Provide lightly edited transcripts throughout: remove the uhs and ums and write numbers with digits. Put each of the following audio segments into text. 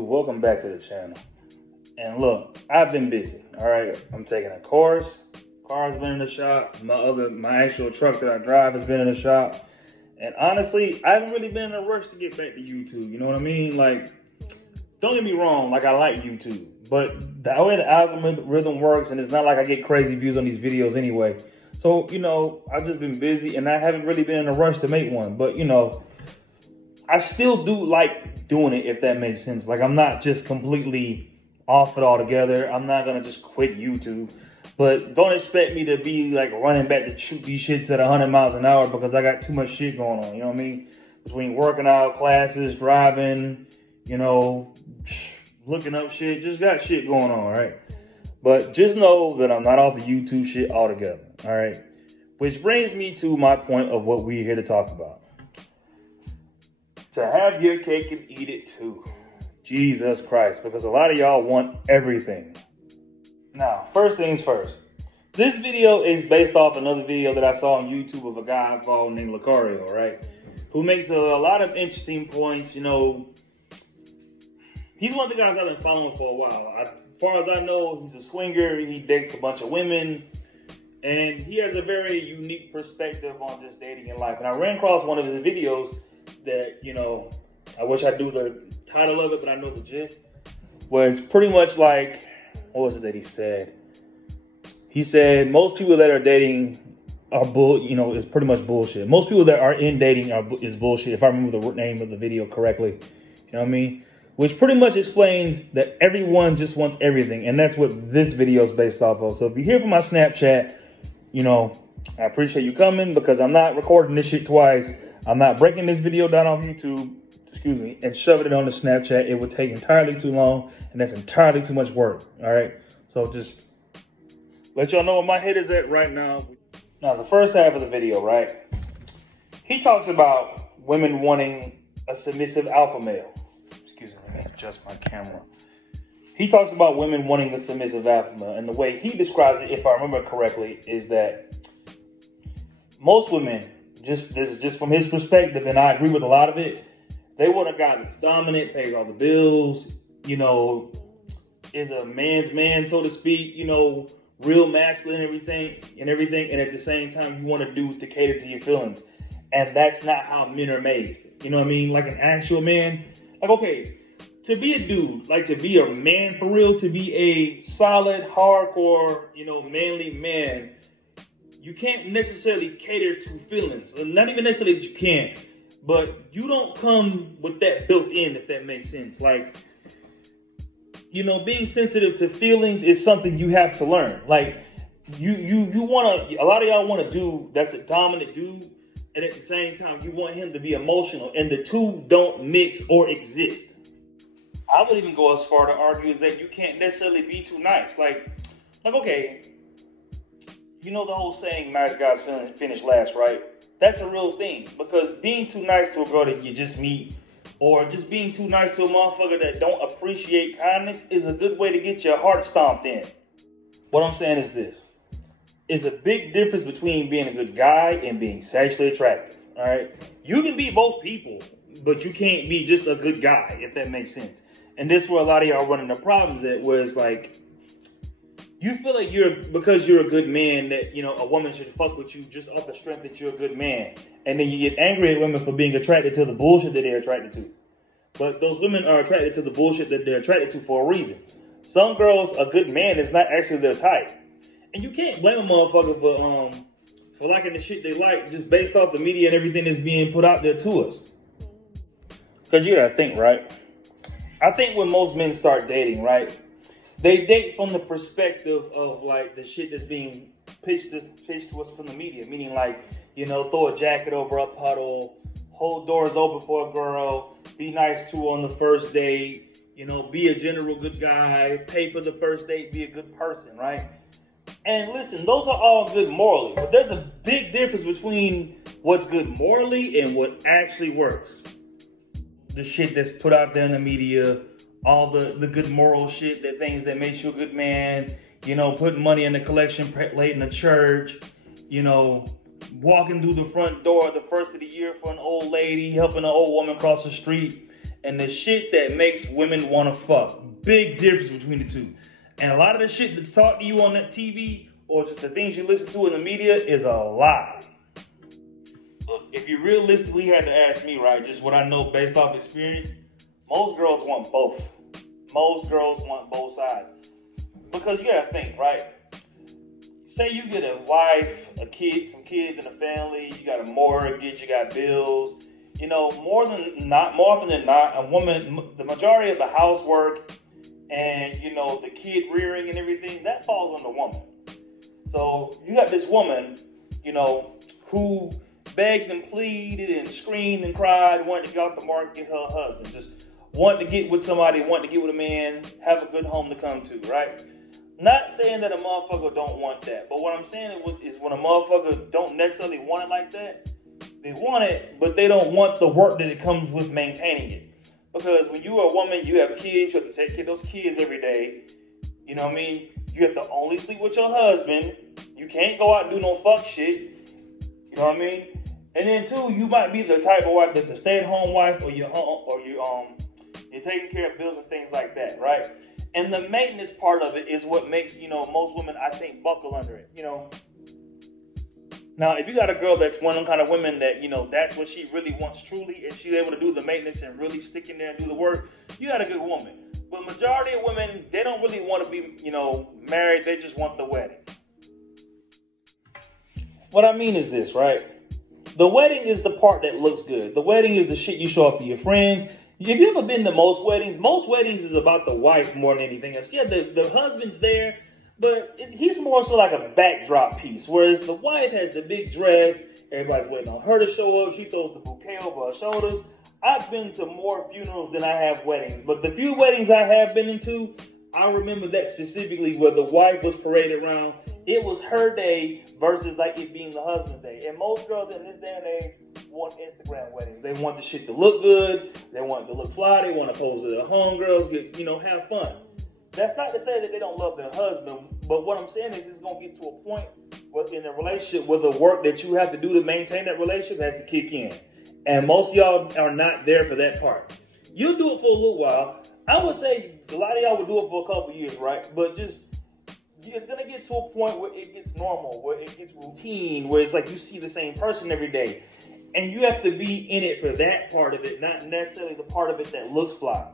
YouTube, welcome back to the channel. And look, I've been busy, all right? I'm taking a course, car's been in the shop, my actual truck that I drive has been in the shop. And honestly, I haven't really been in a rush to get back to YouTube, you know what I mean? Like, don't get me wrong, like I like YouTube, but the way the algorithm works, and it's not like I get crazy views on these videos anyway. So, you know, I've just been busy and I haven't really been in a rush to make one, but you know, I still do like doing it, if that makes sense. Like, I'm not just completely off it altogether. I'm not gonna just quit YouTube, but don't expect me to be like running back to shoot these shits at 100 miles an hour because I got too much shit going on, you know what I mean? Between working out, classes, driving, you know, looking up shit, just got shit going on, right? But just know that I'm not off the YouTube shit altogether, all right? Which brings me to my point of what we're here to talk about. To have your cake and eat it too. Jesus Christ, because a lot of y'all want everything. Now, first things first. This video is based off another video that I saw on YouTube of a guy I follow named Lucario, right? Who makes a lot of interesting points, you know. He's one of the guys I've been following for a while. As far as I know, he's a swinger. He dates a bunch of women. And he has a very unique perspective on just dating in life. And I ran across one of his videos that, you know, I wish I knew the title of it, but I know the gist. Where it's pretty much like, what was it that he said? He said most people that are dating are is pretty much bullshit. Most people that are in dating is bullshit, if I remember the name of the video correctly. You know what I mean? Which pretty much explains that everyone just wants everything. And that's what this video is based off of. So if you hear from my Snapchat, you know, I appreciate you coming because I'm not recording this shit twice. I'm not breaking this video down on YouTube, and shoving it on the Snapchat. It would take entirely too long, and that's entirely too much work, all right? So just let y'all know where my head is at right now. Now, the first half of the video, right? He talks about women wanting a submissive alpha male. Excuse me, let me adjust my camera. He talks about women wanting a submissive alpha male, and the way he describes it, if I remember correctly, is that most women, this is just from his perspective, and I agree with a lot of it, they want a guy that's dominant, pays all the bills, you know, is a man's man, so to speak, you know, real masculine and everything, and at the same time, you want a dude to cater to your feelings. And that's not how men are made. You know what I mean? Like an actual man. Like, okay, to be a dude, like to be a man for real, to be a solid, hardcore, you know, manly man, you can't necessarily cater to feelings. Not even necessarily that you can't, but you don't come with that built in, if that makes sense. Like, you know, being sensitive to feelings is something you have to learn. Like, you want to, a lot of y'all want a dude that's a dominant dude, and at the same time, you want him to be emotional, and the two don't mix or exist. I would even go as far to argue that you can't necessarily be too nice. Like, okay, you know the whole saying, nice guys finish last, right? That's a real thing. Because being too nice to a girl that you just meet, or just being too nice to a motherfucker that don't appreciate kindness, is a good way to get your heart stomped in. What I'm saying is this. It's a big difference between being a good guy and being sexually attractive, all right? You can be both people, but you can't be just a good guy, if that makes sense. And this is where a lot of y'all run into problems at, where it's like, you feel like because you're a good man that, you know, a woman should fuck with you just off the strength that you're a good man. And then you get angry at women for being attracted to the bullshit that they're attracted to. But those women are attracted to the bullshit that they're attracted to for a reason. Some girls, a good man is not actually their type. And you can't blame a motherfucker for liking the shit they like just based off the media and everything that's being put out there to us. Because you gotta think, right? I think when most men start dating, right, they date from the perspective of like the shit that's being pitched to us from the media. Meaning like, you know, throw a jacket over a puddle, hold doors open for a girl, be nice to her on the first date, you know, be a general good guy, pay for the first date, be a good person, right? And listen, those are all good morally, but there's a big difference between what's good morally and what actually works. The shit that's put out there in the media, all the good moral shit, the things that makes you a good man, you know, putting money in the collection plate in the church, you know, walking through the front door the first of the year for an old lady, helping an old woman cross the street, and the shit that makes women want to fuck. Big difference between the two. And a lot of the shit that's taught to you on that TV or just the things you listen to in the media is a lie. Look, if you realistically had to ask me, right, just what I know based off experience, most girls want both. Most girls want both sides. Because you gotta think, right? Say you get a wife, a kid, some kids in the family, you got a mortgage, you got bills. You know, more often than not, a woman, the majority of the housework and, you know, the kid rearing and everything, that falls on the woman. So you got this woman, you know, who begged and pleaded and screamed and cried, wanted to get off the market, get her husband, just wanted to get with somebody, wanted to get with a man, have a good home to come to, right? Not saying that a motherfucker don't want that, but what I'm saying is when a motherfucker don't necessarily want it like that, they want it, but they don't want the work that it comes with maintaining it. Because when you are a woman, you have kids, you have to take care of those kids every day. You know what I mean? You have to only sleep with your husband. You can't go out and do no fuck shit. You know what I mean? And then too, you might be the type of wife that's a stay-at-home wife, or you're taking care of bills and things like that, right? And the maintenance part of it is what makes, you know, most women, I think, buckle under it, you know. Now, if you got a girl that's one of them kind of women that, you know, that's what she really wants truly, and she's able to do the maintenance and really stick in there and do the work, you got a good woman. But majority of women, they don't really want to be, you know, married. They just want the wedding. What I mean is this, right? The wedding is the part that looks good. The wedding is the shit you show off to your friends. Have you ever been to most weddings? Most weddings is about the wife more than anything else. Yeah, the husband's there, but he's more so like a backdrop piece. Whereas the wife has the big dress. Everybody's waiting on her to show up. She throws the bouquet over her shoulders. I've been to more funerals than I have weddings. But the few weddings I have been into, I remember that specifically where the wife was paraded around. It was her day versus like it being the husband's day. And most girls in this day and age want Instagram weddings. They want the shit to look good. They want it to look fly. They want to pose to their homegirls, get, you know, have fun. That's not to say that they don't love their husband, but what I'm saying is it's going to get to a point in a relationship where the work that you have to do to maintain that relationship has to kick in. And most of y'all are not there for that part. You'll do it for a little while. I would say a lot of y'all would do it for a couple years, right? But just, it's going to get to a point where it gets normal, where it gets routine, where it's like you see the same person every day. And you have to be in it for that part of it, not necessarily the part of it that looks fly.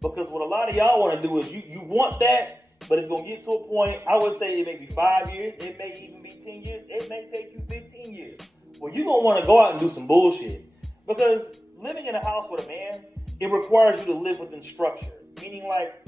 Because what a lot of y'all want to do is you want that, but it's going to get to a point, I would say it may be 5 years, it may even be 10 years, it may take you 15 years. Well, you're going to want to go out and do some bullshit. Because living in a house with a man, it requires you to live within structure. Meaning like,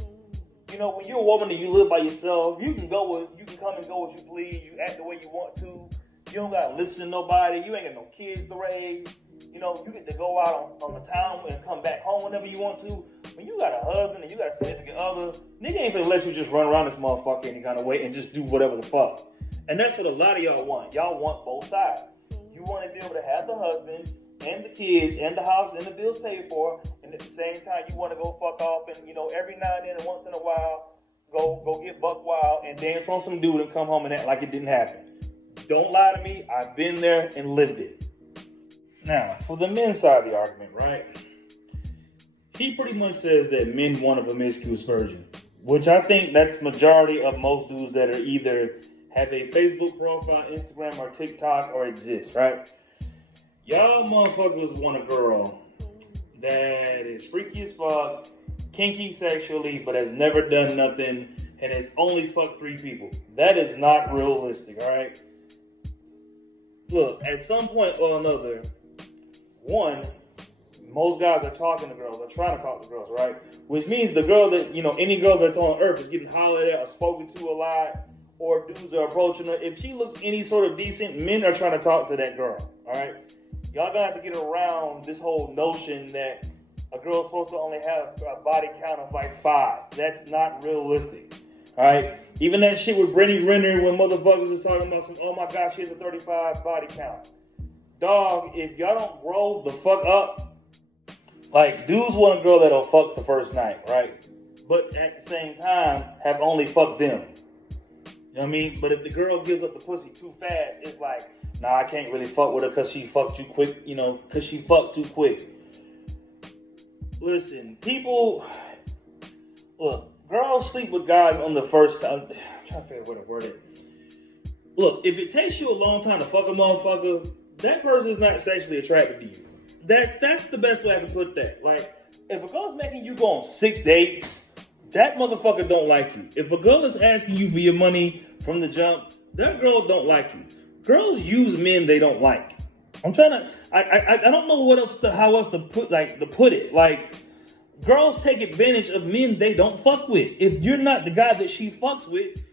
you know, when you're a woman and you live by yourself, you can come and go as you please, you act the way you want to. You don't got to listen to nobody, you ain't got no kids to raise. You know, you get to go out on the town and come back home whenever you want to. When you got a husband and you got a significant other, nigga ain't finna let you just run around this motherfucker any kind of way and just do whatever the fuck. And that's what a lot of y'all want. Y'all want both sides. You want to be able to have the husband and the kids and the house and the bills paid for, and at the same time you want to go fuck off and, you know, every now and then and once in a while go get buck wild and dance on some dude and come home and act like it didn't happen. Don't lie to me. I've been there and lived it. Now, for the men's side of the argument, right? He pretty much says that men want a promiscuous virgin, which I think that's majority of most dudes that are either have a Facebook profile, Instagram, or TikTok, or exist, right? Y'all motherfuckers want a girl that is freaky as fuck, kinky sexually, but has never done nothing, and has only fucked 3 people. That is not realistic, all right? Look, at some point or another, one, most guys are talking to girls, or trying to talk to girls, right? Which means the girl that, you know, any girl that's on earth is getting hollered at or spoken to a lot, or dudes are approaching her. If she looks any sort of decent, men are trying to talk to that girl, all right? Y'all gonna have to get around this whole notion that a girl's supposed to only have a body count of like 5. That's not realistic, all right? Even that shit with Brittany Renner when motherfuckers is talking about some, oh my gosh, she has a 35 body count. Dog, if y'all don't grow the fuck up, like, dudes want a girl that'll fuck the first night, right? But at the same time, have only fucked them. You know what I mean? But if the girl gives up the pussy too fast, it's like, nah, I can't really fuck with her because she fucked too quick, you know, because she fucked too quick. Listen, people, look, girls sleep with guys on the first time. I'm trying to figure out where to word it. Look, if it takes you a long time to fuck a motherfucker, that person is not sexually attracted to you. That's the best way I can put that. Like, if a girl's making you go on 6 dates, that motherfucker don't like you. If a girl is asking you for your money from the jump, that girl don't like you. Girls use men they don't like. I'm trying to, I don't know how else to put it. Like, girls take advantage of men they don't fuck with. If you're not the guy that she fucks with,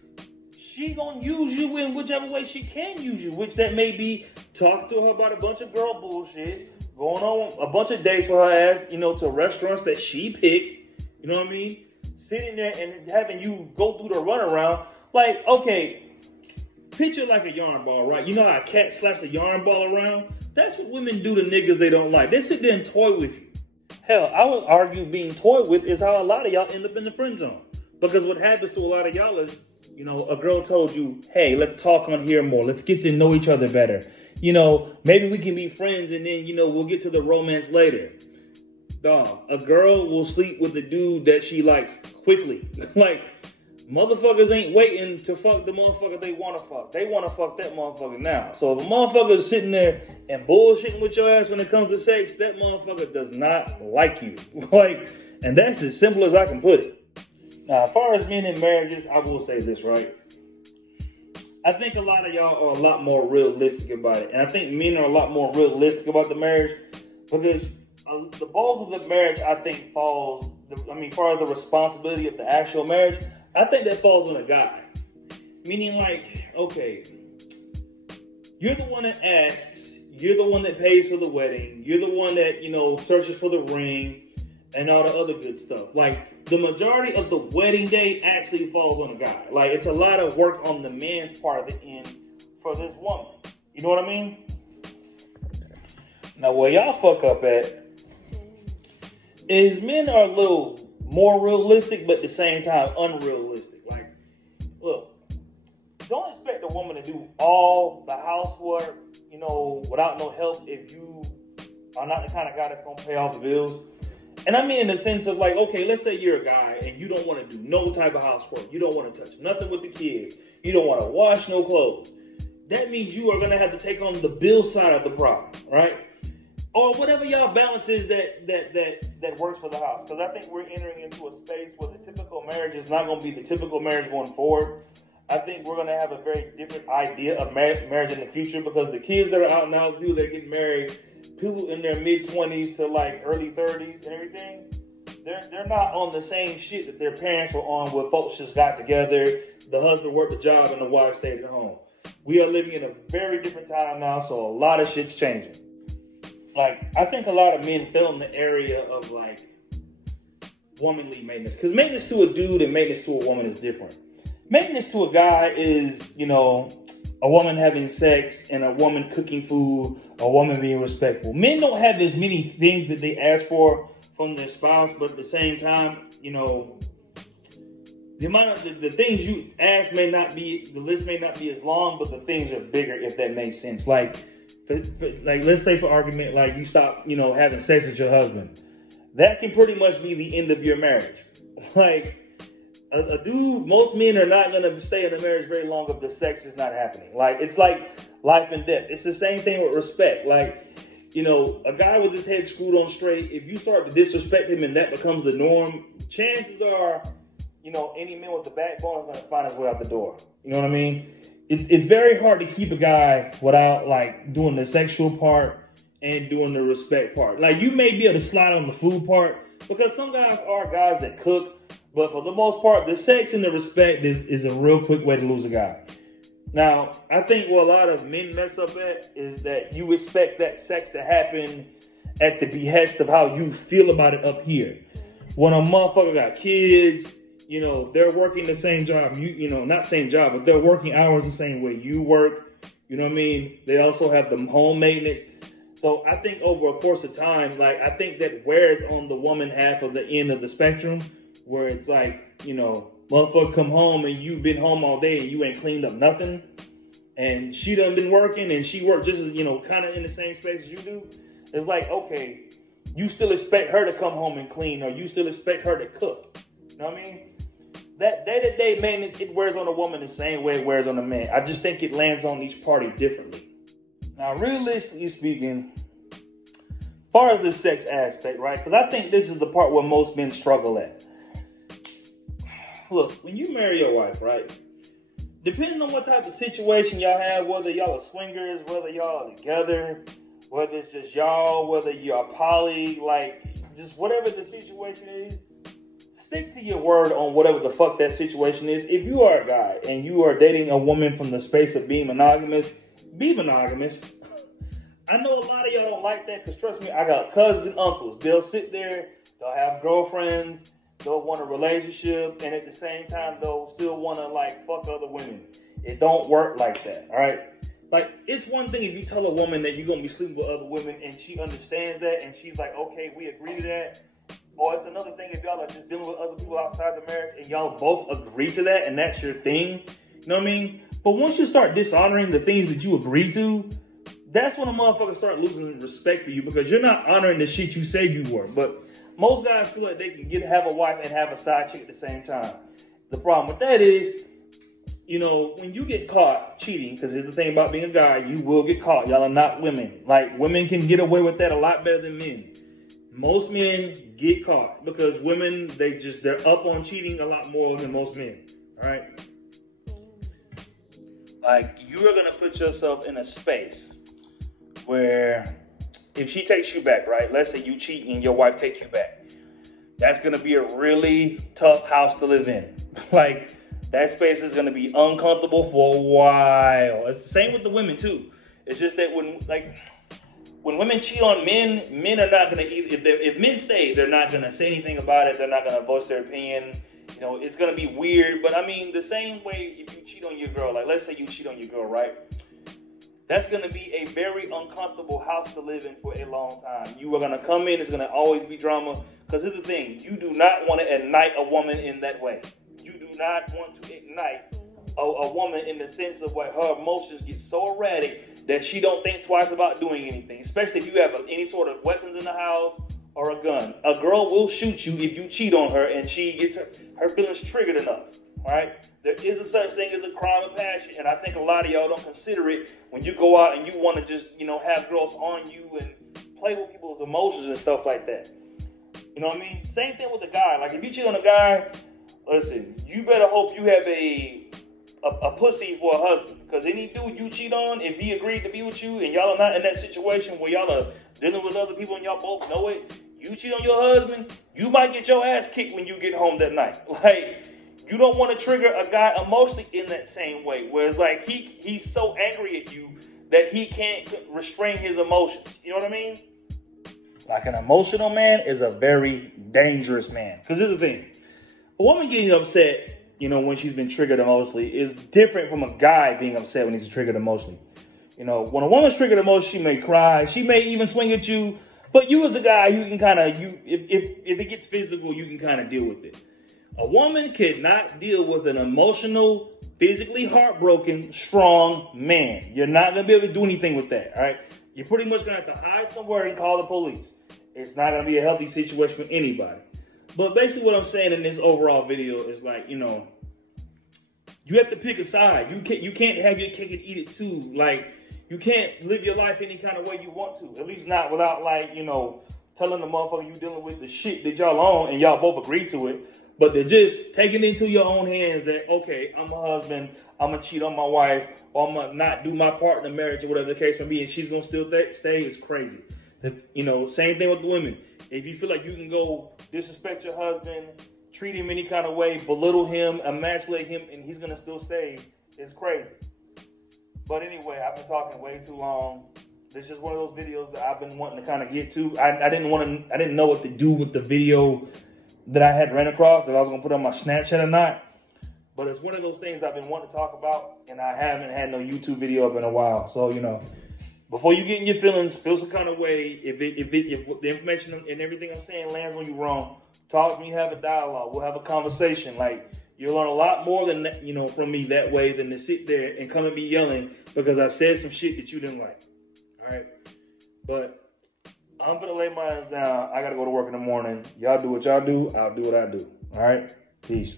she gonna use you in whichever way she can use you, which that may be talk to her about a bunch of girl bullshit, going on a bunch of dates with her ass, to restaurants that she picked, you know what I mean? Sitting there and having you go through the runaround. Like, okay, picture like a yarn ball, right? You know how a cat slaps a yarn ball around? That's what women do to niggas they don't like. They sit there and toy with you. Hell, I would argue being toyed with is how a lot of y'all end up in the friend zone. Because what happens to a lot of y'all is, a girl told you, hey, let's talk on here more. Let's get to know each other better. Maybe we can be friends and then, we'll get to the romance later. Dog, a girl will sleep with the dude that she likes quickly. Like, motherfuckers ain't waiting to fuck the motherfucker they want to fuck. They want to fuck that motherfucker now. So if a motherfucker is sitting there and bullshitting with your ass when it comes to sex, that motherfucker does not like you. And that's as simple as I can put it. Now, as far as men in marriages, I will say this, right? I think a lot of y'all are a lot more realistic about it. And I think men are a lot more realistic about the marriage because the bulk of the marriage, I think, falls, as far as the responsibility of the actual marriage, I think that falls on a guy. Meaning, like, okay, you're the one that asks, you're the one that pays for the wedding, you're the one that, searches for the ring and all the other good stuff. Like, the majority of the wedding day actually falls on a guy. Like, it's a lot of work on the man's part of the end for this woman. You know what I mean? Now, where y'all fuck up at is men are a little more realistic, but at the same time unrealistic. Like, look, don't expect a woman to do all the housework, without no help if you are not the kind of guy that's gonna pay all the bills. And I mean in the sense of like, okay, let's say you're a guy and you don't want to do no type of housework. You don't want to touch nothing with the kids. You don't want to wash no clothes. That means you are gonna have to take on the bill side of the problem, right? Or whatever y'all balance is that works for the house. Because I think we're entering into a space where the typical marriage is not going to be the typical marriage going forward. I think we're going to have a very different idea of marriage in the future because the kids that are out now, people that get married, people in their mid-20s to like early 30s and everything, they're not on the same shit that their parents were on where folks just got together, the husband worked a job and the wife stayed at home. We are living in a very different time now, so a lot of shit's changing. Like, I think a lot of men fell in the area of, like, womanly maintenance. Because maintenance to a dude and maintenance to a woman is different. Maintenance to a guy is, a woman having sex and a woman cooking food, a woman being respectful. Men don't have as many things that they ask for from their spouse, but at the same time, the amount of the things you ask the list may not be as long, but the things are bigger, if that makes sense. Like, let's say for argument, like you stop, having sex with your husband. That can pretty much be the end of your marriage. Like, a dude, most men are not going to stay in a marriage very long if the sex is not happening. Like, it's like life and death. It's the same thing with respect. Like, a guy with his head screwed on straight, if you start to disrespect him and that becomes the norm, chances are, any man with a backbone is going to find his way out the door. You know what I mean? It's very hard to keep a guy without, like, doing the sexual part and doing the respect part. Like, you may be able to slide on the food part because some guys are guys that cook, but for the most part, the sex and the respect is a real quick way to lose a guy. Now, I think what a lot of men mess up at is that you expect that sex to happen at the behest of how you feel about it up here. When a motherfucker got kids, they're working the same job. Not same job, but they're working hours the same way you work. You know what I mean? They also have the home maintenance. So I think over a course of time, like, I think that where it's on the woman half of the end of the spectrum, where it's like, motherfucker come home and you've been home all day and you ain't cleaned up nothing. And she done been working and she worked just as, kind of in the same space as you do. It's like, okay, you still expect her to come home and clean, or you still expect her to cook. You know what I mean? That day-to-day maintenance, it wears on a woman the same way it wears on a man. I just think it lands on each party differently. Now, realistically speaking, as far as the sex aspect, right? Because I think this is the part where most men struggle at. Look, when you marry your wife, right? Depending on what type of situation y'all have, whether y'all are swingers, whether y'all are together, whether it's just y'all, whether you're poly, like, just whatever the situation is, stick to your word on whatever the fuck that situation is. If you are a guy and you are dating a woman from the space of being monogamous, be monogamous. I know a lot of y'all don't like that, because trust me, I got cousins and uncles. They'll sit there, they'll have girlfriends, they'll want a relationship, and at the same time, they'll still want to, like, fuck other women. It don't work like that, all right? Like, it's one thing if you tell a woman that you're going to be sleeping with other women and she understands that and she's like, okay, we agree to that. Or it's another thing if y'all are just dealing with other people outside the marriage and y'all both agree to that and that's your thing. You know what I mean? But once you start dishonoring the things that you agree to, that's when a motherfucker start losing respect for you, because you're not honoring the shit you say you were. But most guys feel like they can have a wife and have a side chick at the same time. The problem with that is, you know, when you get caught cheating, because here's the thing about being a guy, you will get caught. Y'all are not women. Like, women can get away with that a lot better than men. Most men get caught because women, they're up on cheating a lot more than most men. All right? Like, you are going to put yourself in a space where if she takes you back, right? Let's say you cheat and your wife takes you back. That's going to be a really tough house to live in. Like, that space is going to be uncomfortable for a while. It's the same with the women, too. It's just that when women cheat on men, men are not going to either. If men stay, they're not going to say anything about it. They're not going to voice their opinion. You know, it's going to be weird. But, I mean, the same way if you cheat on your girl. Like, let's say you cheat on your girl, right? That's going to be a very uncomfortable house to live in for a long time. You are going to come in. It's going to always be drama. Because here's the thing. You do not want to ignite a woman in that way. You do not want to ignite a woman in the sense of what her emotions get so erratic that she don't think twice about doing anything. Especially if you have any sort of weapons in the house or a gun. A girl will shoot you if you cheat on her and she gets her feelings triggered enough. All right? There is a such thing as a crime of passion, and I think a lot of y'all don't consider it when you go out and you want to just, you know, have girls on you and play with people's emotions and stuff like that. You know what I mean? Same thing with a guy. Like, if you cheat on a guy, listen, you better hope you have a pussy for a husband. Because any dude you cheat on, if he agreed to be with you and y'all are not in that situation where y'all are dealing with other people and y'all both know it, you cheat on your husband, you might get your ass kicked when you get home that night. Like, you don't want to trigger a guy emotionally in that same way. Whereas, like, he's so angry at you that he can't restrain his emotions. You know what I mean? Like, an emotional man is a very dangerous man. Because here's the thing. A woman getting upset, you know, when she's been triggered emotionally is different from a guy being upset when he's triggered emotionally. You know, when a woman's triggered emotionally, she may cry. She may even swing at you. But you as a guy, you can kind of, if it gets physical, you can kind of deal with it. A woman cannot deal with an emotional, physically heartbroken, strong man. You're not going to be able to do anything with that, all right? You're pretty much going to have to hide somewhere and call the police. It's not going to be a healthy situation for anybody. But basically what I'm saying in this overall video is, like, you know, you have to pick a side. You can't have your cake and eat it too. Like, you can't live your life any kind of way you want to. At least not without, like, you know, telling the motherfucker you dealing with the shit that y'all own and y'all both agree to it. But they're just taking it into your own hands that, okay, I'm a husband, I'm going to cheat on my wife, or I'm going to not do my part in the marriage or whatever the case may be, and she's going to still stay. It's crazy. You know, same thing with the women. If you feel like you can go disrespect your husband, treat him any kind of way, belittle him, emasculate him, and he's going to still stay, it's crazy. But anyway, I've been talking way too long. This is just one of those videos that I've been wanting to kind of get to. I didn't know what to do with the video that I had ran across, if I was going to put on my Snapchat or not. But it's one of those things I've been wanting to talk about, and I haven't had no YouTube video up in a while. So, you know, before you get in your feelings, feel some kind of way. If the information and everything I'm saying lands on you wrong, talk to me, have a dialogue. We'll have a conversation. Like, you'll learn a lot more than that, you know, from me that way than to sit there and come at me yelling because I said some shit that you didn't like. All right? But I'm gonna lay mine down. I gotta go to work in the morning. Y'all do what y'all do. I'll do what I do. All right? Peace.